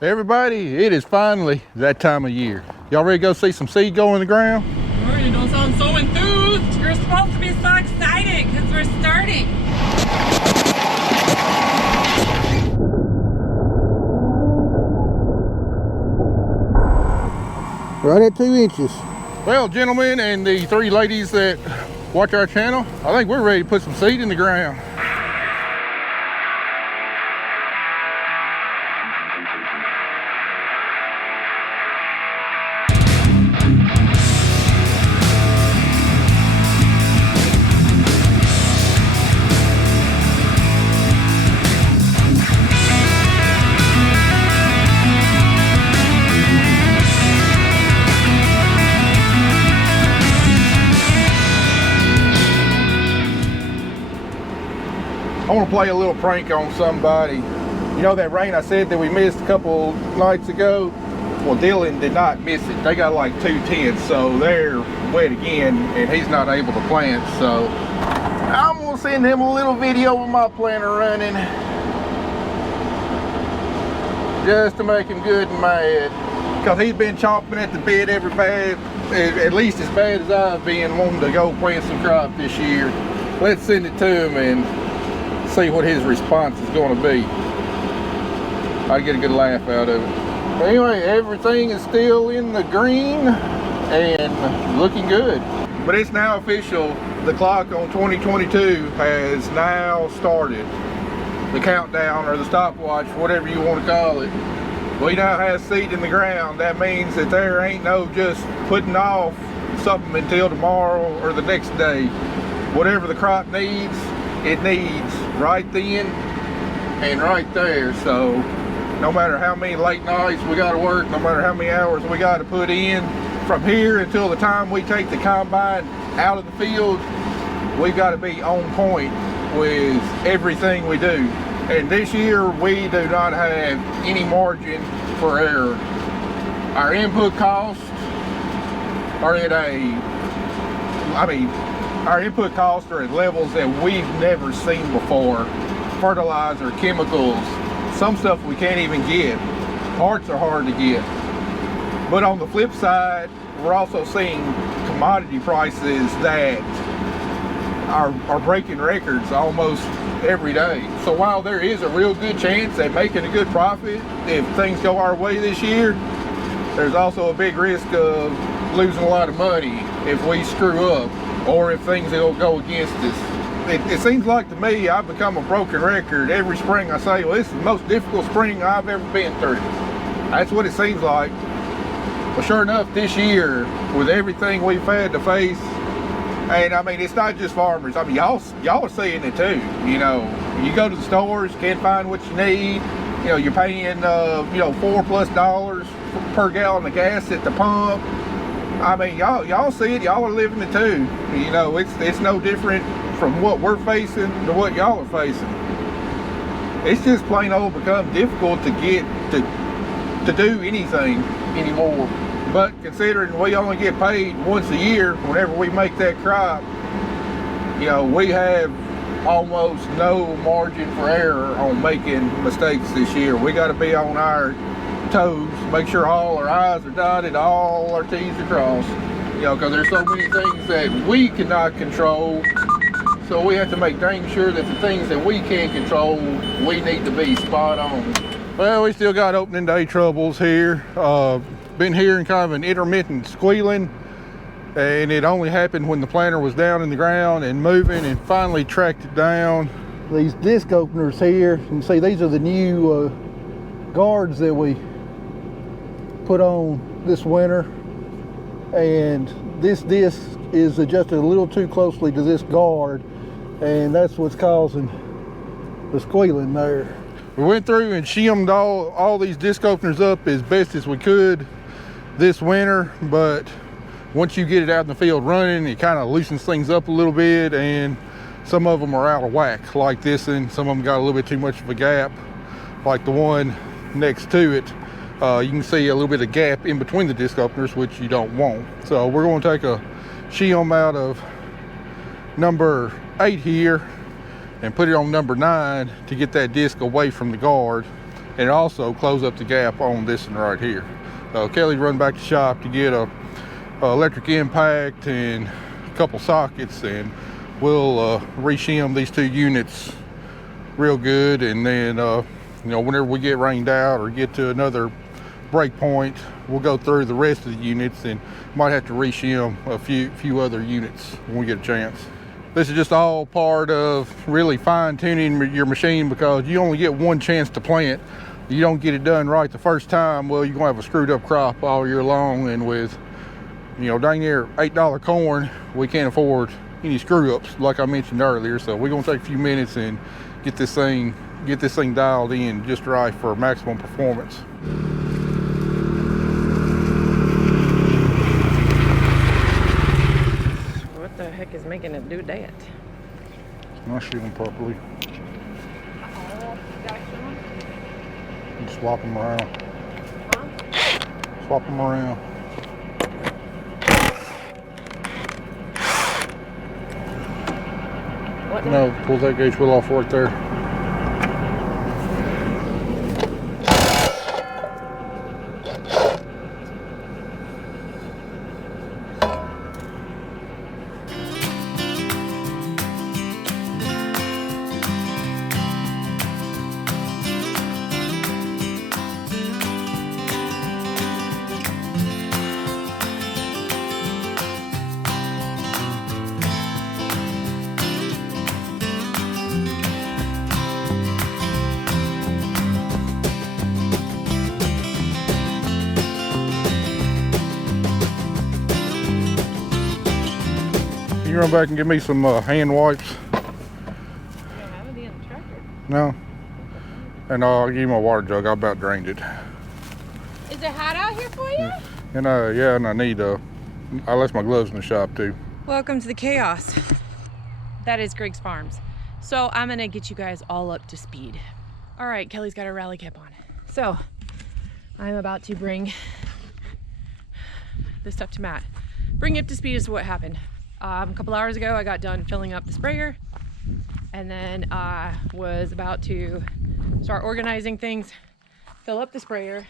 Everybody, it is finally that time of year. Y'all ready to go see some seed go in the ground? Oh, you don't sound so enthused. You're supposed to be so excited because we're starting. Right at 2 inches. Well, gentlemen and the 3 ladies that watch our channel, I think we're ready to put some seed in the ground. I want to play a little prank on somebody. You know that rain I said that we missed a couple nights ago? Well, Dylan did not miss it. They got like 2 tenths, so they're wet again, and he's not able to plant. So I'm gonna send him a little video with my planter running, just to make him good and mad, because he's been chomping at the bit every bad, at least as bad as I've been wanting to go plant some crop this year. Let's send it to him and see what his response is going to be. I get a good laugh out of it. But anyway, everything is still in the green and looking good. But it's now official. The clock on 2022 has now started. The countdown or the stopwatch, whatever you want to call it. We now have seed in the ground. That means that there ain't no just putting off something until tomorrow or the next day. Whatever the crop needs, it needs right then and right there. So no matter how many late nights we got to work, no matter how many hours we got to put in, from here until the time we take the combine out of the field, we've got to be on point with everything we do. And this year we do not have any margin for error. Our input costs are at our input costs are at levels that we've never seen before. Fertilizer, chemicals, some stuff we can't even get. Parts are hard to get. But on the flip side, we're also seeing commodity prices that are breaking records almost every day. So while there is a real good chance at making a good profit if things go our way this year, there's also a big risk of losing a lot of money if we screw up, or if things will go against us. It seems like to me I've become a broken record. Every spring I say, well, this is the most difficult spring I've ever been through. That's what it seems like. Well, sure enough, this year, with everything we've had to face, and I mean, it's not just farmers. I mean, y'all are seeing it too. You know, you go to the stores, can't find what you need. You know, you're paying, $4+ per gallon of gas at the pump. I mean, y'all see it. Y'all are living it too. You know, it's no different from what we're facing to what y'all are facing. It's just plain old become difficult to get to do anything anymore. But considering we only get paid once a year whenever we make that crop, you know, we have almost no margin for error on making mistakes this year. We got to be on our toes, make sure all our I's are dotted, all our T's are crossed, you know, because there's so many things that we cannot control. So we have to make dang sure that the things that we can control, we need to be spot on. Well, we still got opening day troubles here. Been hearing kind of an intermittent squealing, and it only happened when the planter was down in the ground and moving, and finally tracked it down. These disc openers here, you can see these are the new guards that we put on this winter, and this disc is adjusted a little too closely to this guard, and that's what's causing the squealing there. We went through and shimmed all these disc openers up as best as we could this winter, but once you get it out in the field running, it kind of loosens things up a little bit, and some of them are out of whack like this, and some of them got a little bit too much of a gap, like the one next to it. You can see a little bit of gap in between the disc openers, which you don't want. So we're going to take a shim out of number 8 here and put it on number 9 to get that disc away from the guard. and also close up the gap on this one right here. Kelly run back to shop to get a electric impact and a couple sockets, and we'll re-shim these 2 units real good, and then you know, whenever we get rained out or get to another break point, we'll go through the rest of the units and might have to re-shim a few other units when we get a chance. This is just all part of really fine-tuning your machine, because you only get one chance to plant. You don't get it done right the first time, well, you're gonna have a screwed up crop all year long. And with, you know, dang near $8 corn, we can't afford any screw ups like I mentioned earlier. So we're gonna take a few minutes and get this thing dialed in just right for maximum performance. What the heck is making it do that? It's not shooting properly. Swap them around. Swap them around. What? No, pull that gauge wheel off right there. Can you run back and give me some hand wipes? You don't have any in the tractor. No. And I'll give you my water jug. I about drained it. Is it hot out here for you? And yeah, and I need I left my gloves in the shop too. Welcome to the chaos. That is Greg's Farms. So I'm gonna get you guys all up to speed. All right, Kelly's got her rally cap on. So I'm about to bring this stuff to Matt. Bring you up to speed as to what happened. A couple hours ago, I got done filling up the sprayer, and then I was about to start organizing things, fill up the sprayer,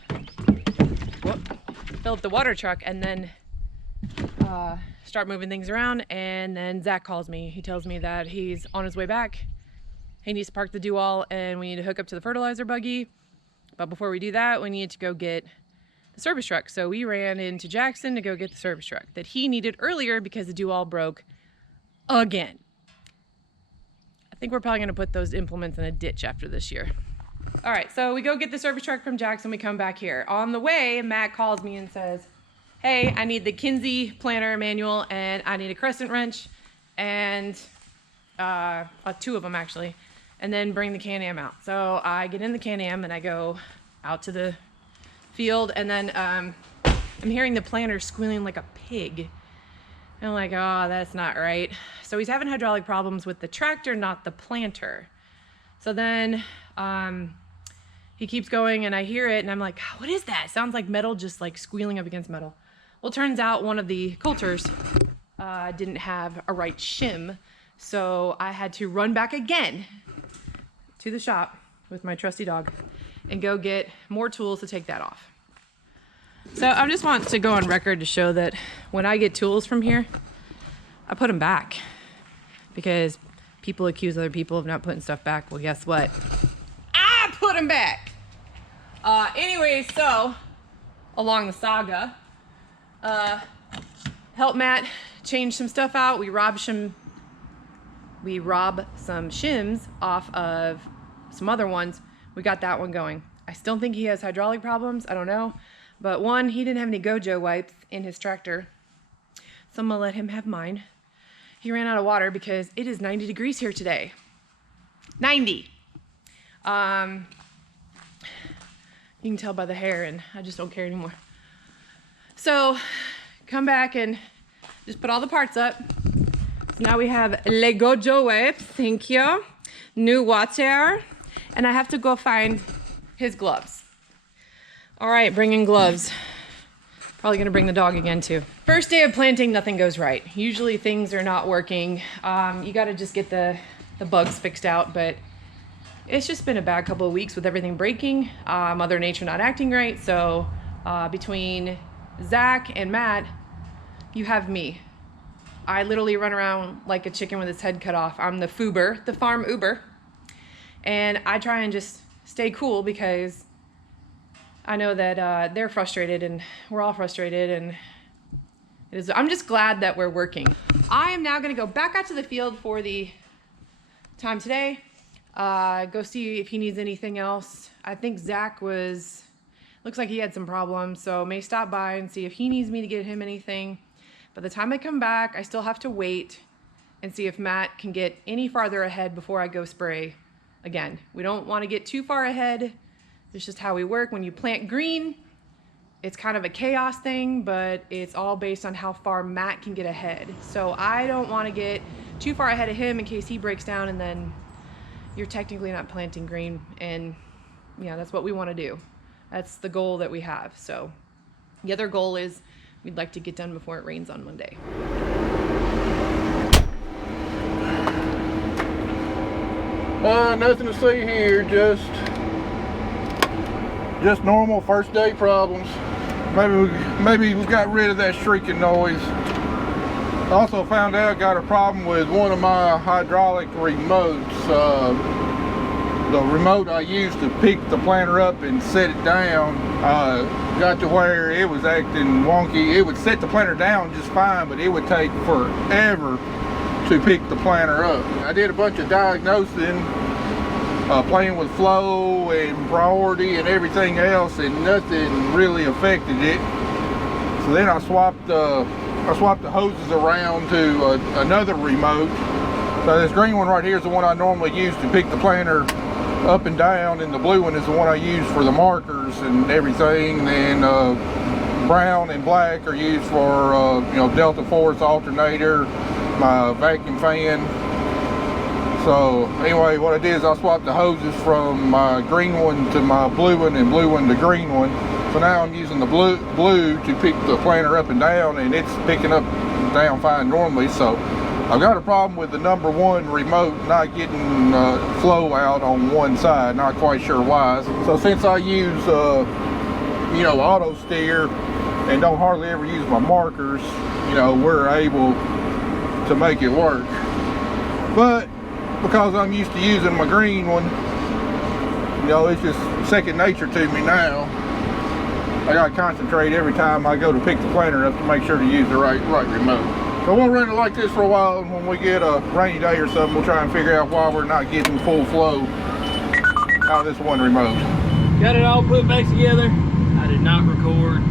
fill up the water truck, and then start moving things around. And then Zach calls me. He tells me that he's on his way back. He needs to park the do-all, and we need to hook up to the fertilizer buggy. But before we do that, we need to go get the service truck. So we ran into Jackson to go get the service truck that he needed earlier because the do-all broke again. I think we're probably gonna put those implements in a ditch after this year. All right, so we go get the service truck from Jackson, we come back here. On the way, Matt calls me and says, hey, I need the Kinsey planter manual, and I need a crescent wrench, and 2 of them actually, and then bring the Can-Am out. So I get in the Can-Am and I go out to the field, and then I'm hearing the planter squealing like a pig. And I'm like, oh, that's not right. So he's having hydraulic problems with the tractor, not the planter. So then he keeps going, and I hear it, and I'm like, what is that? It sounds like metal just like squealing up against metal. Well, it turns out one of the coulters didn't have a right shim, so I had to run back again to the shop with my trusty dog and go get more tools to take that off. So I just want to go on record to show that when I get tools from here, I put them back, because people accuse other people of not putting stuff back. Well, guess what? I put them back. Anyway, so along the saga, help Matt change some stuff out. We rob some shims off of some other ones. We got that one going. I still think he has hydraulic problems. I don't know. But one, he didn't have any Gojo wipes in his tractor, so I'm gonna let him have mine. He ran out of water because it is 90 degrees here today. 90. You can tell by the hair, and I just don't care anymore. So come back and just put all the parts up. So now we have Le Gojo wipes, thank you. New water, and I have to go find his gloves. All right, bringing gloves. Probably gonna bring the dog again too. First day of planting, nothing goes right. Usually things are not working. You gotta just get the bugs fixed out, but it's just been a bad couple of weeks with everything breaking, Mother Nature not acting right. So between Zach and Matt, you have me. I literally run around like a chicken with its head cut off. I'm the Fuber, the farm Uber. And I try and just stay cool because I know that they're frustrated and we're all frustrated, and I'm just glad that we're working. I am now gonna go back out to the field for the time today. Go see if he needs anything else. I think Zach looks like he had some problems, so may stop by and see if he needs me to get him anything. By the time I come back, I still have to wait and see if Matt can get any farther ahead before I go spray again. We don't want to get too far ahead. It's just how we work. When you plant green, it's kind of a chaos thing, but it's all based on how far Matt can get ahead. So I don't want to get too far ahead of him in case he breaks down and then you're technically not planting green. And yeah, that's what we want to do. That's the goal that we have. So the other goal is we'd like to get done before it rains on Monday. Nothing to see here, just normal first day problems. Maybe we got rid of that shrieking noise. Also found out I got a problem with one of my hydraulic remotes. The remote I used to pick the planter up and set it down got to where it was acting wonky. It would set the planter down just fine, but it would take forever to pick the planter up. I did a bunch of diagnosing, playing with flow and priority and everything else, and nothing really affected it. So then I swapped the hoses around to another remote. So this green one right here is the one I normally use to pick the planter up and down, and the blue one is the one I use for the markers and everything. And brown and black are used for Delta Force alternator, my vacuum fan. So anyway, what I did is I swapped the hoses from my green one to my blue one and blue one to green one. So now I'm using the blue to pick the planter up and down, and it's picking up and down fine normally. So I've got a problem with the number one remote not getting flow out on one side. Not quite sure why. So since I use auto steer and don't hardly ever use my markers, we're able to make it work. But because I'm used to using my green one, it's just second nature to me now. I gotta concentrate every time I go to pick the planter up to make sure to use the right remote. So we'll run it like this for a while, and when we get a rainy day or something, we'll try and figure out why we're not getting full flow out of this one remote. Got it all put back together. I did not record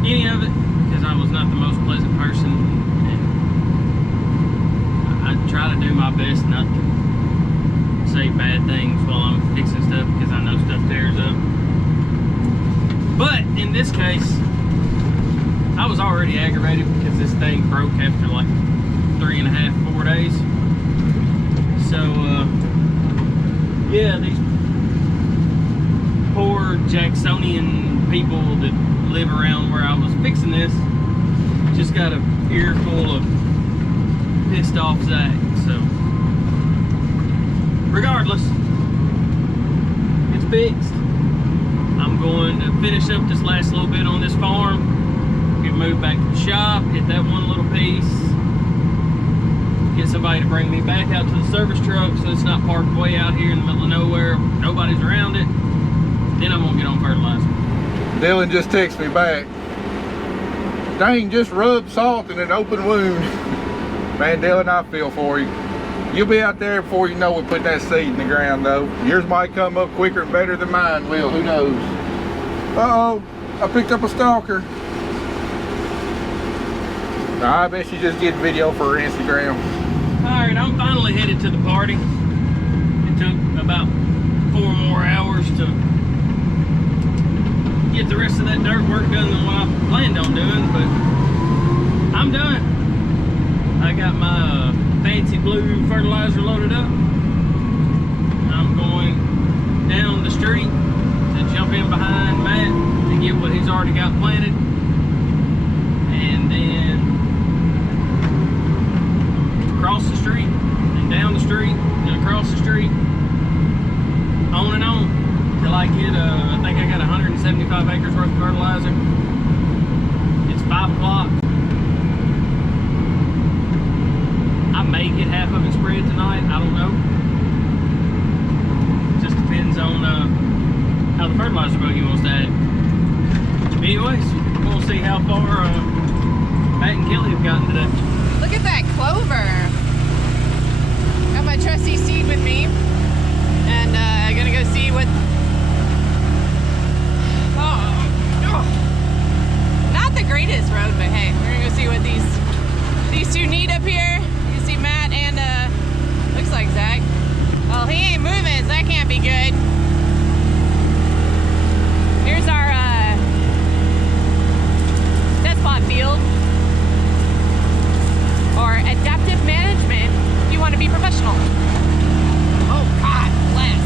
any of it because I was not the most pleasant person. I try to do my best not to say bad things while I'm fixing stuff because I know stuff tears up. But in this case, I was already aggravated because this thing broke after like 3.5, 4 days. So yeah, these poor Jacksonian people that live around where I was fixing this just got an earful of pissed off Zach. So regardless, it's fixed. I'm going to finish up this last little bit on this farm, get moved back to the shop, hit that one little piece, get somebody to bring me back out to the service truck so it's not parked way out here in the middle of nowhere, nobody's around it. Then I'm gonna get on fertilizer. Dylan just texted me back. Dang, just rubbed salt in an open wound. Man, Dylan, I feel for you. You'll be out there before you know we put that seed in the ground, though. Yours might come up quicker and better than mine will. Who knows? Uh-oh, I picked up a stalker. I bet she just getting video for her Instagram. Alright, I'm finally headed to the party. It took about 4 more hours to get the rest of that dirt work done than what I planned on doing, but I'm done. I got my fancy blue fertilizer loaded up. I'm going down the street to jump in behind Matt to get what he's already got planted, and then across the street and down the street and across the street 5 acres worth of fertilizer. It's 5 o'clock. I may get half of it spread tonight. I don't know. Just depends on how the fertilizer buggy wants to add. Anyways, we'll see how far Matt and Kelly have gotten today. Look at that clover. Got my trusty seed with me, and gonna go see what. Not the greatest road, but hey, we're gonna go see what these two need up here. You see Matt and looks like Zach. Well, he ain't moving, so that can't be good. Here's our dead spot field, or adaptive management if you want to be professional. Oh God, bless.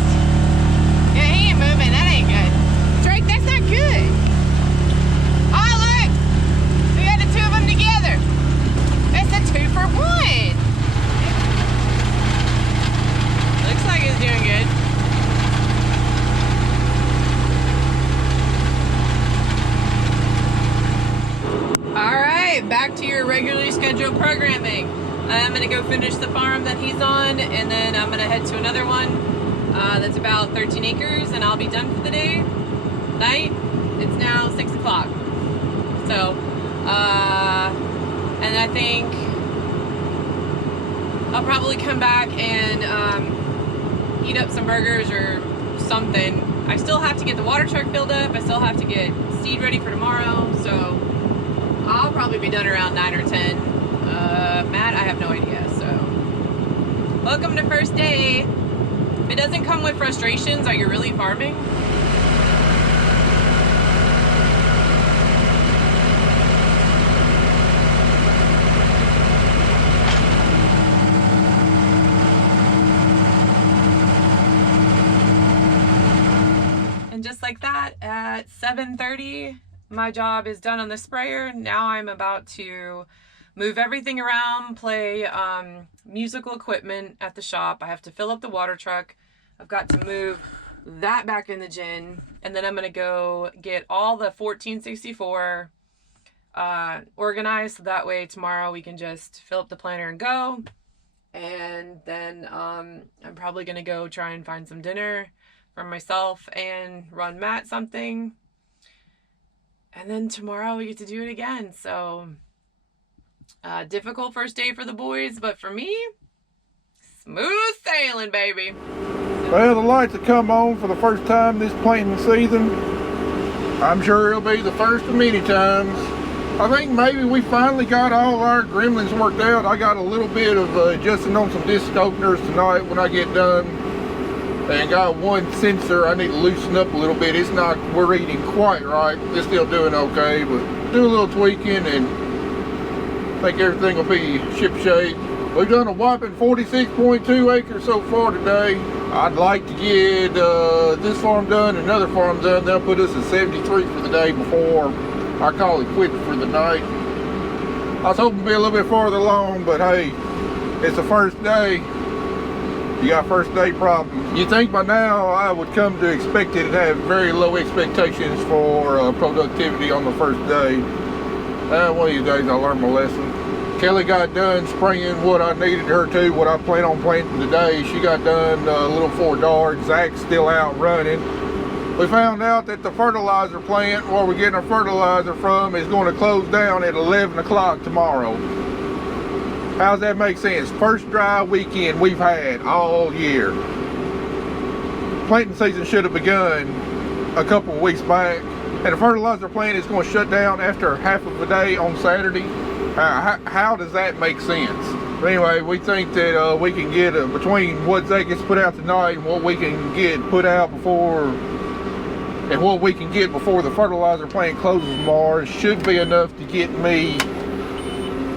Yeah, he ain't moving. That ain't good. Drake, that's not good. Oh look, we got the two of them together. That's a 2 for 1. Looks like it's doing good. Alright, back to your regularly scheduled programming. I'm going to go finish the farm that he's on, and then I'm going to head to another one that's about 13 acres, and I'll be done for the day. Night. It's now 6 o'clock. So, and I think I'll probably come back and heat up some burgers or something. I still have to get the water truck filled up. I still have to get seed ready for tomorrow, so I'll probably be done around 9 or 10. Matt, I have no idea, so. Welcome to first day. If it doesn't come with frustrations, are you really farming? And just like that, at 7:30, my job is done on the sprayer. Now I'm about to move everything around, play musical equipment at the shop. I have to fill up the water truck. I've got to move that back in the gin, and then I'm gonna go get all the 1464 organized, so that way tomorrow we can just fill up the planter and go. And then I'm probably gonna go try and find some dinner for myself and run Matt something. And then tomorrow we get to do it again. So difficult first day for the boys, but for me, smooth sailing, baby. Well, the lights have come on for the first time this planting season. I'm sure it'll be the first of many times. I think maybe we finally got all our gremlins worked out. I got a little bit of adjusting on some disc openers tonight when I get done. And got one sensor I need to loosen up a little bit. It's not, we're reading quite right. It's still doing okay, but do a little tweaking and I think everything will be shipshape. We've done a whopping 46.2 acres so far today. I'd like to get this farm done, another farm done. That'll put us at 73 for the day before I call it quits for the night. I was hoping to be a little bit farther along, but hey, it's the first day. You got first day problems. You think by now I would come to expect it to have very low expectations for productivity on the first day. One of these days I'll learn my lesson. Kelly got done spraying what I needed her to, what I plan on planting today. She got done a little before dark. Zach's still out running. We found out that the fertilizer plant where we're getting our fertilizer from is going to close down at 11 o'clock tomorrow. How's that make sense? First dry weekend we've had all year. Planting season should have begun a couple of weeks back, and the fertilizer plant is going to shut down after half of a day on Saturday. How does that make sense? But anyway, we think that we can get between what Zach gets put out tonight and what we can get put out before, and what we can get before the fertilizer plant closes tomorrow, should be enough to get me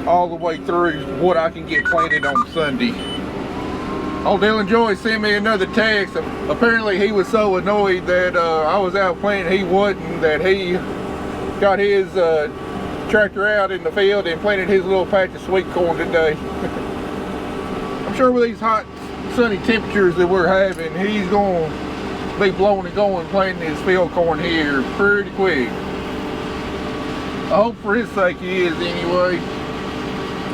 all the way through what I can get planted on Sunday. Oh, Dylan Joy sent me another text. Apparently he was so annoyed that I was out planting, he wasn't, that he got his tractor out in the field and planted his little patch of sweet corn today. I'm sure with these hot sunny temperatures that we're having, he's going to be blowing and going planting his field corn here pretty quick. I hope for his sake he is anyway.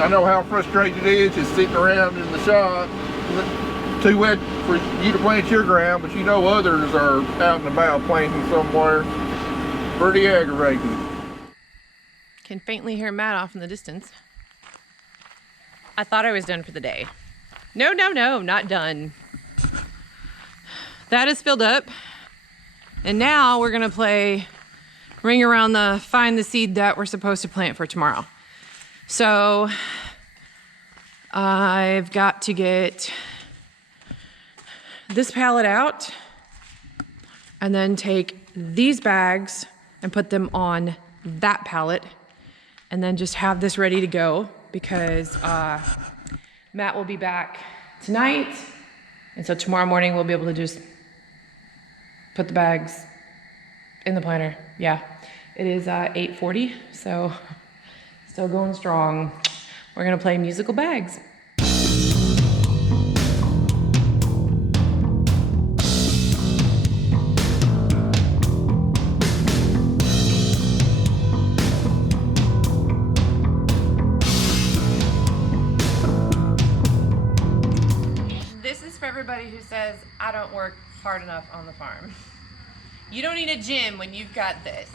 I know how frustrating it is just sitting around in the shop. Too wet for you to plant your ground, but you know others are out and about planting somewhere. Pretty aggravating. Can faintly hear Matt off in the distance. I thought I was done for the day. No, not done. That is filled up. And now we're gonna play ring around the find the seed that we're supposed to plant for tomorrow. So I've got to get this pallet out and then take these bags and put them on that pallet and then just have this ready to go because Matt will be back tonight. And so tomorrow morning we'll be able to just put the bags in the planter. Yeah, it is 8:40, so still going strong. We're gonna play musical bags. This is for everybody who says, I don't work hard enough on the farm. You don't need a gym when you've got this.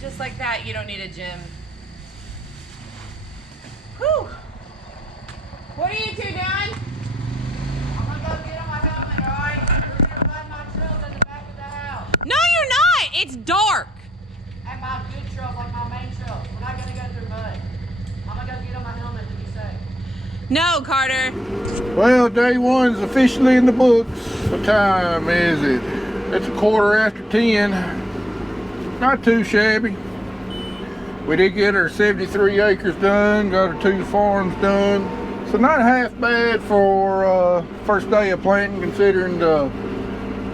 Just like that, you don't need a gym. Whew! What are you two doing? I'm gonna go get on my helmet, alright? We're gonna find my trails in the back of the house. No, you're not! It's dark! And my good trails, like my main trails. We're not gonna go through mud. I'm gonna go get on my helmet to be safe. No, Carter. Well, day one's officially in the books. What time is it? It's 10:15. Not too shabby. We did get our 73 acres done, got our 2 farms done. So not half bad for first day of planting considering the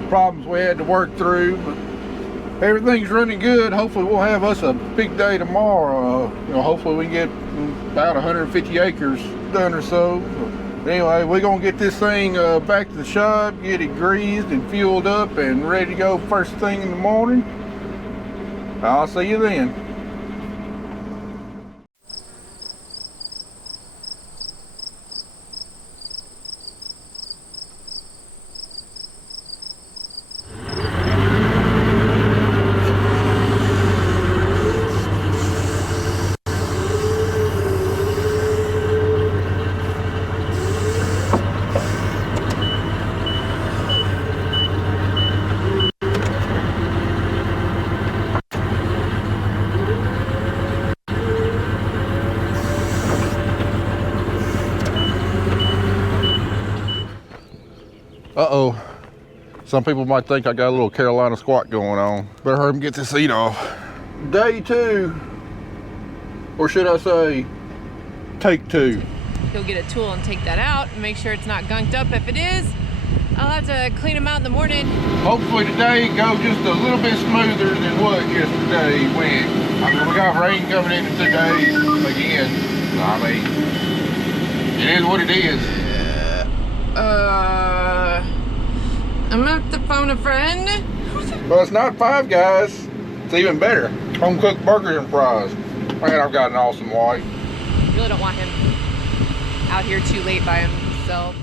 problems we had to work through. But everything's running good. Hopefully we'll have us a big day tomorrow. Hopefully we can get about 150 acres done or so. But anyway, we're gonna get this thing back to the shop, get it greased and fueled up and ready to go first thing in the morning. I'll see you then. Uh-oh. Some people might think I got a little Carolina squat going on. Better hurry and get this seat off. Day 2, or should I say, take 2. He'll get a tool and take that out and make sure it's not gunked up. If it is, I'll have to clean them out in the morning. Hopefully today go just a little bit smoother than what yesterday went. I mean, we got rain coming in 2 days again. I mean, it is what it is. I'm gonna have to phone a friend. Well, it's not Five Guys. It's even better. Home cooked burgers and fries. Man, I've got an awesome wife. Really don't want him out here too late by himself.